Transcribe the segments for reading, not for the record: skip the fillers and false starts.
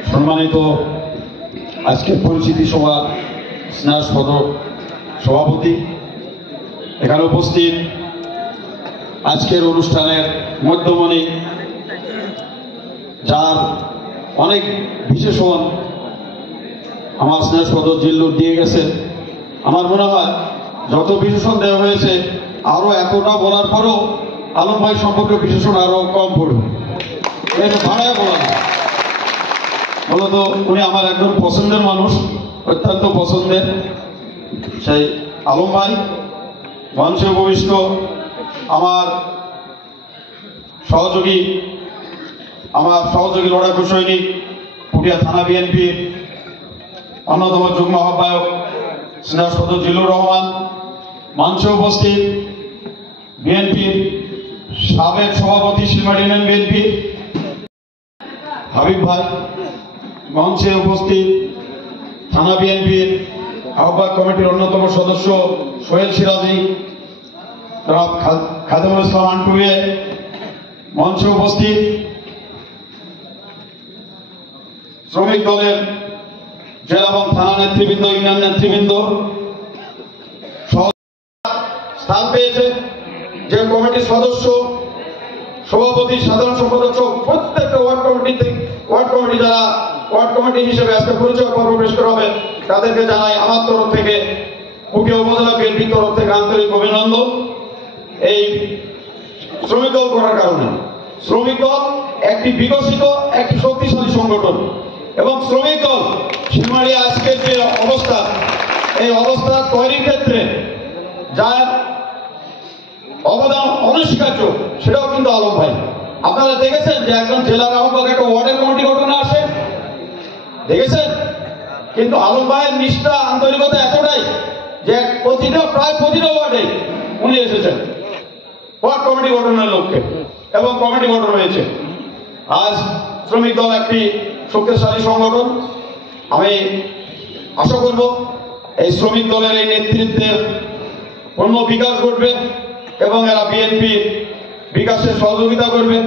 সম্মানিত আজকের পরিচিতি সভার স্নেহাস্পদ সভাপতি, এখানে উপস্থিত আজকের অনুষ্ঠানের মধ্যমণি, যার অনেক বিশেষণ আমার স্নেহাস্পদ জিল্লুর দিয়ে গেছেন। আমার মনে হয় যত বিশেষণ দেওয়া হয়েছে আরো এতটা বলার পরও আলম ভাই সম্পর্কে বিশেষণ আরো কম পড়বে, ভাড়ায় বলা মূলত উনি আমার একজন পছন্দের মানুষ, অত্যন্ত পছন্দের। সেই আলম ভাই মঞ্চে উপবিষ্ট আমার সহযোগী লড়াকু সৈনিক, পুঠিয়া থানা বিএনপির অন্যতম যুগ্ম আহ্বায়ক স্নেহাস্পদ জিল্লুর রহমান, মঞ্চে উপস্থিত বিএনপির সাবেক সভাপতি শিলমার ইউনিয়ন বিএনপি হাবিব ভাই, মঞ্চে উপস্থিত থানা বিএনপির আহ্বায়ক কমিটির অন্যতম সদস্য সোহেল সিরাজি, খাদেমুল ইসলাম আন্টুয়ে, মঞ্চে উপস্থিত শ্রমিক দলের জেলা এবং থানা নেতৃবৃন্দ, ইউনিয়ন নেতৃবৃন্দ স্থান পেয়েছে। যে কমিটির সদস্য, সভাপতি, সাধারণ সম্পাদক প্রত্যেকটা ওয়ার্ড কমিটি যারা ওয়ার্ড কমিটি হিসেবে আজকে পরিচয় পর্ব পেশ করা হবে, তাদেরকে জানাই আমার তরফ থেকে, পুঠিয়া উপজেলা বিএনপির তরফ থেকে আন্তরিক অভিনন্দন। এই শ্রমিক দল করার কারণে শ্রমিক দল একটি বিকশিত, একটি শক্তিশালী সংগঠন, এবং শ্রমিক দল শিলমারিয়া আজকের যে অবস্থা, এই অবস্থা তৈরির ক্ষেত্রে যার অবদান অনস্বীকার্য, সেটাও কিন্তু আলম ভাই। আপনারা দেখেছেন যে একজন জেলার আহ্বায়ক একটা ওয়ার্ডের কমিটি গঠনে আসে, দেখেছেন, কিন্তু আলম ভাইয়ের নিষ্ঠা, আন্তরিকতা এতটাই যে প্রায় প্রতিটা ওয়ার্ডে উনি এসেছেন ওয়ার্ড কমিটি গঠনের লক্ষ্যে, এবং কমিটি গঠন হয়েছে। আজ শ্রমিক দল একটি শক্তিশালী সংগঠন। আমি আশা করব এই শ্রমিক দলের এই নেতৃত্বের পূর্ণ বিকাশ ঘটবে এবং এরা বিএনপি বিকাশে সহযোগিতা করবে।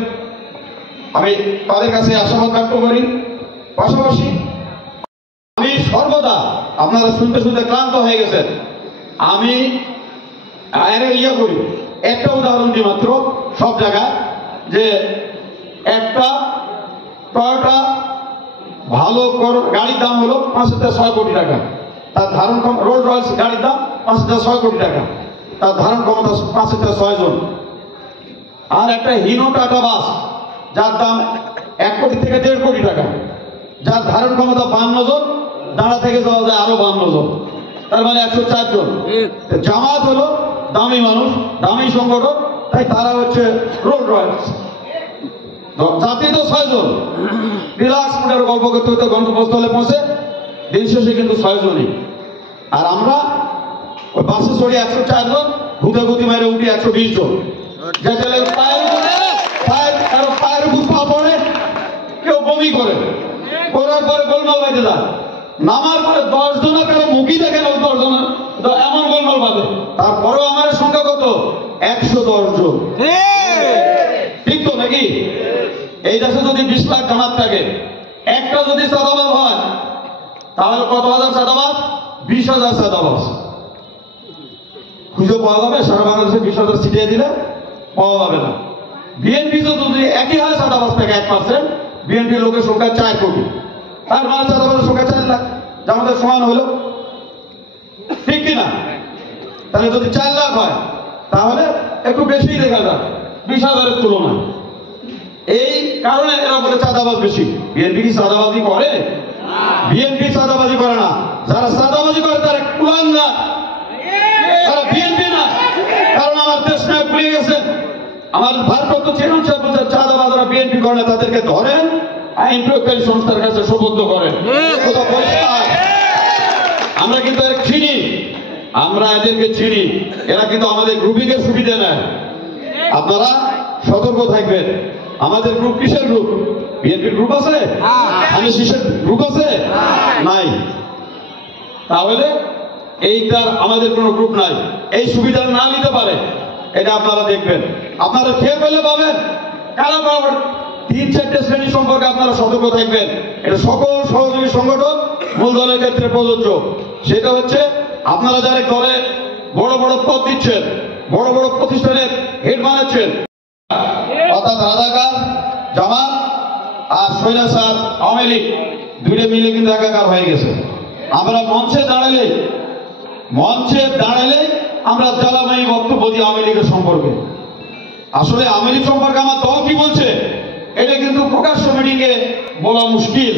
আমি তাদের কাছে আশাবাদ ব্যক্ত করি। পাশাপাশি আমি সর্বদা, আপনারা শুনতে শুনতে ক্লান্ত হয়ে গেছেন, আমি করি একটা উদাহরণ দিই মাত্র সব জায়গায়, যে একটা টয়োটা ভালো গাড়ির দাম হলো 5 থেকে 6 কোটি টাকা, তার ধারণ ক্ষমতা, রোলস রয়েস গাড়ির দাম 5 থেকে 6 কোটি টাকা, তার ধারণ ক্ষমতা 5 থেকে 6 জন। আর একটা হিনো টাটা বাস যার দাম 1 কোটি থেকে 1.5 কোটি টাকা, যার ধারণ ক্ষমতা 52 জন, দাঁড়া থেকে যাওয়া যায় আরো 52 জন, তার মানে 104 জন। জামাত হলো দামি মানুষ, দামি সংগঠন, তাই তারা হচ্ছে রোলস রয়েস, জাতি তো 6 জন। রিল্যাক্স মোটের গল্প করতে করতে গন্তব্যস্থলে পৌঁছে দিন শেষে কিন্তু 6 জনই। আর আমরা ওই বাসে চড়ি 104 জন, ঘুঁতে মারে উঠি 120 জন। যে চলে পায়ের উপর পা পড়ে, কেউ বমি করে, করার পরে গোলমাল বাজে যায়, নামার পরে 10 জনের কারো মুখই দেখে না, 10 জনের এমন গোলমাল বাজে। তারপরেও আমার সংখ্যা কত? 110 জন। ঠিক তো নাকি? এই দেশে যদি 20 লাখ জামাত থাকে, একটা যদি চাঁদাবাজ হয়, তাহলে কত হাজার চাঁদাবাজ? 20,000 চাঁদাবাজ খুঁজে পাওয়া যাবে? সারা বাংলাদেশে 20,000 ছিটিয়ে দিলে পাওয়া যাবে না। বিএনপি যদি একই হারে চাঁদাবাজ থাকে 1%, বিএনপি লোকের সংখ্যা 4 কোটি, তার মানে চাঁদাবাজের সংখ্যা 4 লাখ, জামাতের সমান হলো, ঠিক কিনা? তাহলে যদি 4 লাখ হয়, তাহলে একটু বেশি দেখা যায় 20,000-এর তুলনায়। এই কারণে এরা বলে চাঁদাবাজ বেশি। বিএনপি কি চাঁদাবাজি করে? বিএনপি চাঁদাবাজি করে না। যারা চাঁদাবাজি করে তারা কুলান না, তারা বিএনপি না। কারণ আমার দেশ নায়ক ভুলে গেছেন, আমার ভারপ্রাপ্ত চেয়ারম্যান সাহেব বলছেন চাঁদাবাজরা বিএনপি করে না, তাদেরকে ধরেন, আইন প্রয়োগকারী সংস্থার কাছে সোপর্দ করেন। আমরা কিন্তু এর চিনি, আমরা এদেরকে চিনি, এরা কিন্তু আমাদের গ্রুপিং এর সুবিধা নেয়। আপনারা সতর্ক থাকবেন। আমাদের গ্রুপ কিসের গ্রুপ? বিএনপির গ্রুপ আছে? আমি শিশের গ্রুপ আছে? নাই। তাহলে এইটার আমাদের কোনো গ্রুপ নাই, এই সুবিধা না নিতে পারে, এটা আপনারা দেখবেন। আপনারা খেয়ে পেলে পাবেন, কারা 3-4টে শ্রেণী সম্পর্কে আপনারা সতর্ক থাকবেন। এটা সকল সহযোগী সংগঠন মূলধনের ক্ষেত্রে প্রযোজ্য। সেটা হচ্ছে আপনারা যারা দলে বড় বড় পদ দিচ্ছেন, বড় বড় প্রতিষ্ঠানের হেড বানাচ্ছেন, অর্থাৎ রাজাকার জামাত আর স্বৈরাচার আওয়ামী লীগ দুইটা মিলে কিন্তু একাকার হয়ে গেছে। আমরা মঞ্চে দাঁড়ালে আমরা জ্বালাময়ী বক্তব্য দিই আওয়ামী লীগের সম্পর্কে। আসলে আওয়ামী লীগ সম্পর্কে আমার দল কি বলছে এটা কিন্তু প্রকাশ্য মিটিংয়ে বলা মুশকিল।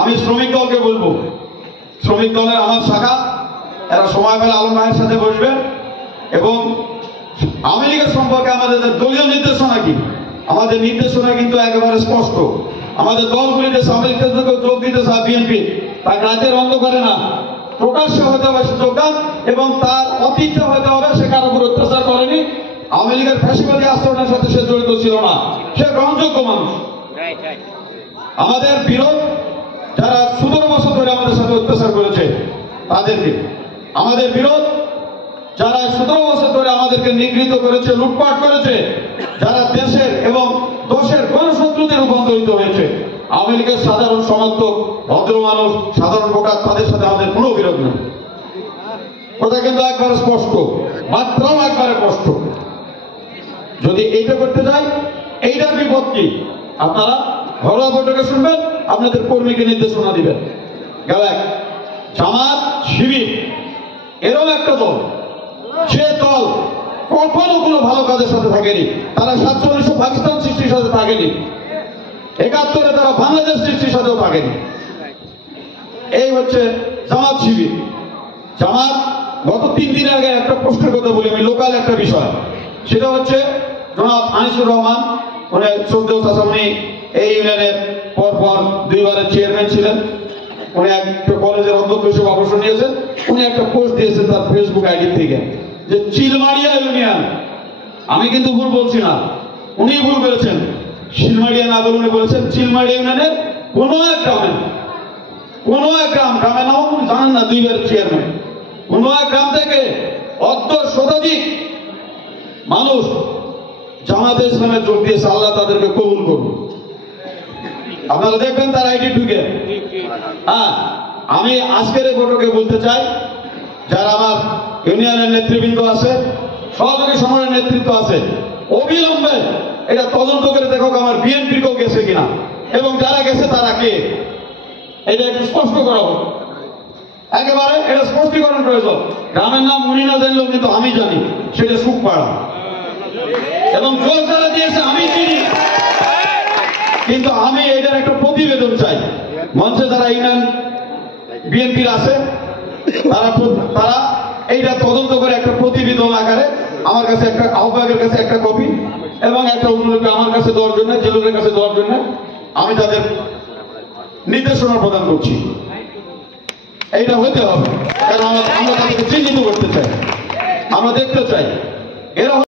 আমি শ্রমিক দলকে বলবো, শ্রমিক দলের আমার শাখা, এরা সময় পেলে আলম ভাইয়ের সাথে বসবেন এবং আওয়ামী লীগের সম্পর্কে আমাদের দলীয় নির্দেশনা কি, আমাদের নির্দেশনা কিন্তু একেবারে স্পষ্ট। আমাদের দলগুলিতে সামরিক ক্ষেত্রে যোগ দিতে চায় বিএনপি, তার রাজ্যের অন্ধকারে না, প্রকাশ্যে হতে হবে সে যোগদান এবং তার অতীতে হতে হবে সে কারো উপর অত্যাচার করেনি, আওয়ামী লীগের ফ্যাসিবাদী আচরণের সাথে সে জড়িত ছিল না, সে গ্রহণযোগ্য মানুষ। আমাদের বিরোধ যারা 17 বছর ধরে আমাদের সাথে অত্যাচার করেছে তাদেরকে, আমাদের বিরোধ যারা 17 বছর ধরে আমাদেরকে নিগৃহীত করেছে, লুটপাট করেছে, যারা দেশের এবং দশের গণশত্রুতে রূপান্তরিত হয়েছে, আওয়ামী লীগের সাধারণ সমর্থক ভদ্র মানুষ, সাধারণ ভোটার, তাদের সাথে আমাদের কোনো বিরোধ নেই। কথা কিন্তু একবারে স্পষ্ট, মাত্রাও একবারে স্পষ্ট। যদি এইটা করতে যাই, এইটার বিপদ কি আপনারা ঘরোয়া বৈঠকে শুনবেন, আপনাদের কর্মীকে নির্দেশনা দিবেন। গেল এক জামাত শিবির এরকম একটা দল, সে দল কখনো কোনো ভালো কাজের সাথে থাকেনি। তারা 47 পাকিস্তান সৃষ্টির সাথে থাকেনি, 71-এ তারা বাংলাদেশ সৃষ্টির সাথেও থাকেনি। এই হচ্ছে জামাত শিবির। জামাত গত 3 দিন আগে একটা প্রশ্নের কথা বলি আমি, লোকাল একটা বিষয়, সেটা হচ্ছে জনাব আনিসুর রহমান, উনি 14 চাচা, উনি এই ইউনিয়নের পরপর 2বারের চেয়ারম্যান ছিলেন, উনি একটা কলেজের অধ্যক্ষ হিসেবে অবসর নিয়েছেন। উনি একটা পোস্ট দিয়েছেন তার ফেসবুক আইডি থেকে যে চিলমারিয়া ইউনিয়ন, আমি কিন্তু ভুল বলছি না, উনি ভুল করেছেন, শিলমারিয়া না বলে উনি বলেছেন চিলমারিয়া ইউনিয়নের কোনো এক গ্রামের নাম উনি জানেন না, 2বারের চেয়ারম্যান, কোনো এক গ্রাম থেকে শতাধিক মানুষ জামাতে ইসলামে যোগ দিয়েছে। আল্লাহ তাদেরকে কবুল করুন। আপনারা দেখবেন তার আইডি ঢুকে। আমি আজকের এই বৈঠকে বলতে চাই, যারা আমার ইউনিয়নের নেতৃবৃন্দ আছে, সহযোগী সময়ের নেতৃত্ব আছে, অবিলম্বে এটা তদন্ত করে দেখো আমার বিএনপির কেউ গেছে কিনা এবং যারা গেছে তারা কে, এটা একটু স্পষ্ট করা হোক। একেবারে এটা স্পষ্টীকরণ প্রয়োজন। গ্রামের নাম উনি না জানলেও কিন্তু আমি জানি, সেটা সুখপাড়া, এবং জোর যারা দিয়েছে আমি চিনি, কিন্তু আমি এটার একটা প্রতিবেদন চাই। মঞ্চে যারা ইউনিয়ন বিএনপির আছে তারা এইটা তদন্ত করে একটা প্রতিবেদন আকারে আমার কাছে, একটা আহ্বায়কের কাছে একটা কপি এবং একটা অনুলিপি আমার কাছে দেওয়ার জন্য, জেলুরের কাছে দেওয়ার জন্য আমি তাদের নির্দেশনা প্রদান করছি। এইটা হইতে হবে, কারণ আমরা তাদেরকে চিহ্নিত করতে চাই, আমরা দেখতে চাই এরা